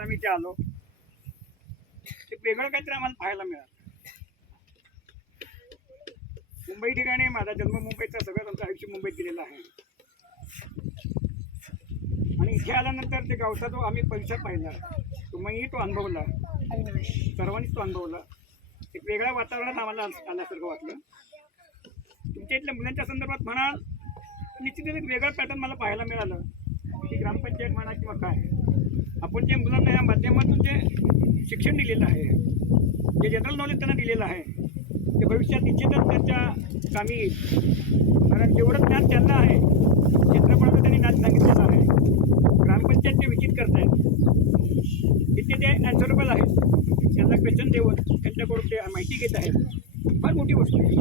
आम्ही इथे आलो. ते वेगळं काहीतरी आम्हाला पाहायला मिळालं. मुंबई ठिकाणी माझा जन्म मुंबईचा सगळं आमचं आयुष्य मुंबईत दिलेलं आहे. आणि इथे आल्यानंतर ते गावचा जो आम्ही परिसर पाहिला तो मीही तो अनुभवला. सर्वांनीच तो अनुभवला. एक वेगळ्या वातावरणात आम्हाला आल्यासारखं वाटलं. तुमच्या इथल्या मुलांच्या संदर्भात म्हणाल निश्चितच एक वेगळं पॅटर्न मला पाहायला मिळालं. की ग्रामपंचायत म्हणा किंवा काय. आपण जे मुलांना या माध्यमातून जे शिक्षण दिलेलं आहे जे जनरल नॉलेज त्यांना दिलेलं आहे ते भविष्यात निश्चितच त्यांच्या कामी येईल कारण जेवढं ज्ञान त्यांना आहे क्षेत्रफळाचं त्यांनी ज्ञान सांगितलेलं आहे ग्रामपंचायत ते विजिट करतायत तिथे ते ॲन्सरेबल आहेत त्यांना क्वेश्चन देऊन त्यांच्याकडून ते माहिती घेत आहेत. फार मोठी गोष्ट आहे.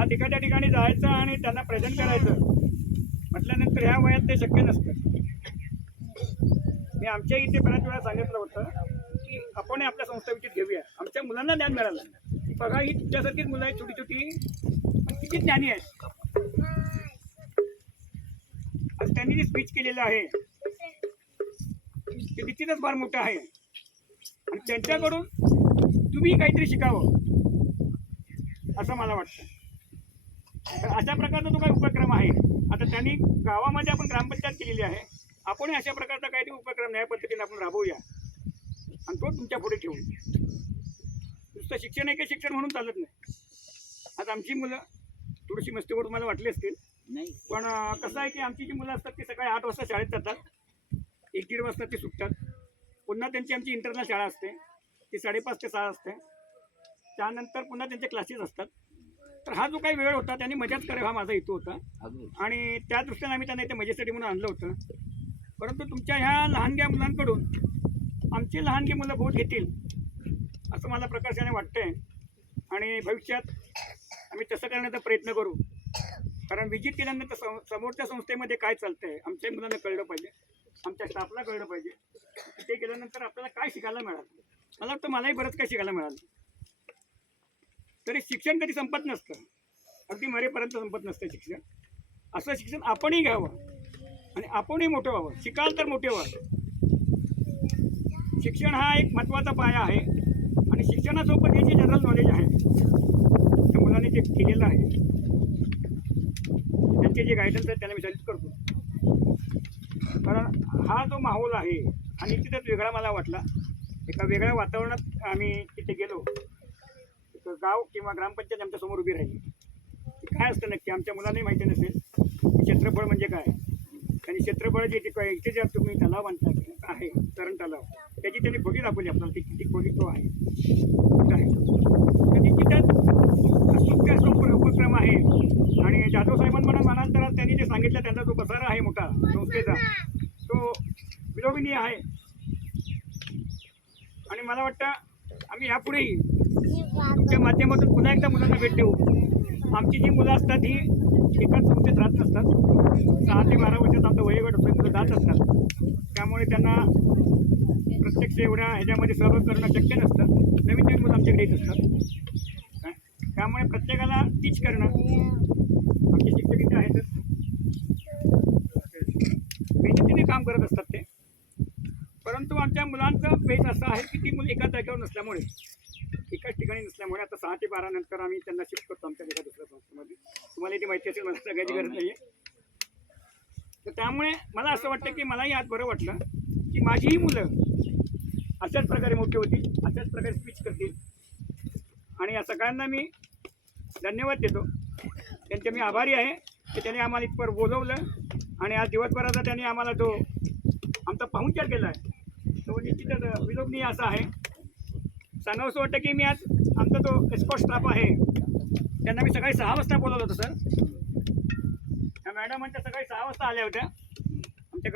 आज एखाद्या ठिकाणी जायचं आणि त्यांना प्रेझेंट करायचं म्हटल्यानंतर ह्या वयात ते शक्य नसतं. आणि आमच्या इथे बऱ्याच वेळा सांगितलं होतं की आपण आपल्या संस्था विषयी घेऊया. आमच्या मुलांना ज्ञान मिळालं. बघा ही तुमच्यासारखीच मुलं आहेत छोटी छोटी. पण किती ज्ञानी आहेत. आज त्यांनी जे स्पीच केलेलं आहे ते निश्चितच फार मोठं आहे. आणि त्यांच्याकडून तुम्ही काहीतरी शिकावं असं मला वाटतं. तर अशा प्रकारचा तो काही उपक्रम आहे. आता त्यांनी गावामध्ये आपण ग्रामपंचायत केलेली आहे. आपण अशा प्रकारचा काहीतरी उपक्रम या पद्धतीने आपण राबवूया. आणि तो तुमच्यापुढे ठेवू नुसतं शिक्षण आहे शिक्षण म्हणून चालत नाही. आज आमची मुलं थोडीशी मस्तीखोर तुम्हाला वाटली असतील. नाही. पण कसं आहे की आमची जी मुलं असतात ती सकाळी आठ वाजता शाळेत जातात. एक दीड वाजता ती सुटतात. पुन्हा त्यांची आमची इंटरनल शाळा असते. ती साडेपाच ते सहा असते. त्यानंतर पुन्हा त्यांचे क्लासेस असतात. तर हा जो काही वेळ होता त्यांनी मजाच करे हा माझा हेतू होता. आणि त्या दृष्टीने आम्ही त्यांना इथे मजेसाठी म्हणून आणलं होतं. परंतु तुमच्या ह्या लहानग्या मुलांकडून आमची लहानगी मुलं बोध घेतील असं मला प्रकर्षाने वाटतंय. आणि भविष्यात आम्ही तसं करण्याचा प्रयत्न करू. कारण विजिट केल्यानंतर सम समोरच्या संस्थेमध्ये काय चालतं आहे आमच्या मुलांना कळलं पाहिजे आमच्या स्टाफला कळलं पाहिजे. ते केल्यानंतर आपल्याला काय शिकायला मिळालं? मला वाटतं मलाही बरंच काही शिकायला मिळालं. तरी शिक्षण कधी संपत नसतं. अगदी मरेपर्यंत संपत नसतं शिक्षण. असं शिक्षण आपणही घ्यावं. आणि आपणही मोठं व्हावं. शिकाल तर मोठे व्हा. शिक्षण हा एक महत्त्वाचा पाया आहे. आणि शिक्षणासोबत हे जे जनरल नॉलेज आहे त्या मुलांनी जे केलेलं आहे त्यांचे जे गायडन्स आहेत त्यांना मी सजेस्ट करतो. कारण हा जो माहोल आहे आणि तिथेच वेगळा मला वाटला. एका वेगळ्या वातावरणात आम्ही तिथे गेलो. गाव किंवा ग्रामपंचायत आमच्यासमोर उभी राहिली. काय असतं नक्की? आमच्या मुलांनाही माहिती नसेल. क्षेत्रफळ म्हणजे काय? आणि क्षेत्रफळ जे इथे जे तुम्ही तलाव आणता आहे तरण तलाव त्याची त्यांनी खोली दाखवली आपल्याला ती किती खोली तो आहे. निश्चितच उपक्रम आहे. आणि जाधव साहेबांना म्हणाल त्यांनी जे सांगितलं त्यांचा जो पसारा आहे मोठा संस्थेचा तो विलोभनीय आहे. आणि मला वाटतं आम्ही यापुढेही तुमच्या माध्यमातून पुन्हा एकदा मुलांना भेट देऊ. आमची जी मुलं असतात ही एकाच संस्थेत राहत नसतात. सहा ते बारा वर्षात आमचं वयोगट मुलं जात असतात. त्यामुळे त्यांना प्रत्यक्ष एवढ्या ह्याच्यामध्ये सहभाग करणं शक्य नसतं. नवीन नवीन मुलं आमच्याकडे येत असतात. त्यामुळे प्रत्येकाला टीच करणं आमचे शिक्षक इथे आहेतच मेहनतीने काम करत असतात ते. परंतु आमच्या मुलांचं बेस असं आहे की ती मुलं एकाच जागेवर नसल्यामुळे एकाच ठिकाणी नसल्यामुळे आता सहा ते बारा नंतर आम्ही त्यांना शिफ्ट करतो आमच्या एका दुसऱ्या संस्थेमध्ये. तुम्हाला इथे माहिती असेल मला सगळ्याची गरज नाही आहे तर त्यामुळे मला असं वाटतं की मलाही आज बरं वाटलं की माझीही मुलं अशाच प्रकारे मोठी होती अशाच प्रकारे स्पीच करतील. आणि या सगळ्यांना मी धन्यवाद देतो. त्यांचे मी आभारी आहे की त्यांनी आम्हाला इथपर बोलवलं आणि आज दिवसभराचा त्यांनी आम्हाला जो आमचा पाहुणचार केला आहे तो निश्चितच विलोभनीय असा आहे. सांगावंसं वाटतं की मी आज आमचा जो एस्कॉट स्टाफ आहे. त्यांना मी सकाळी सहा वाजता बोलवलं होतं सर त्या मॅडम आमच्या सकाळी सहा वाजता आल्या होत्या.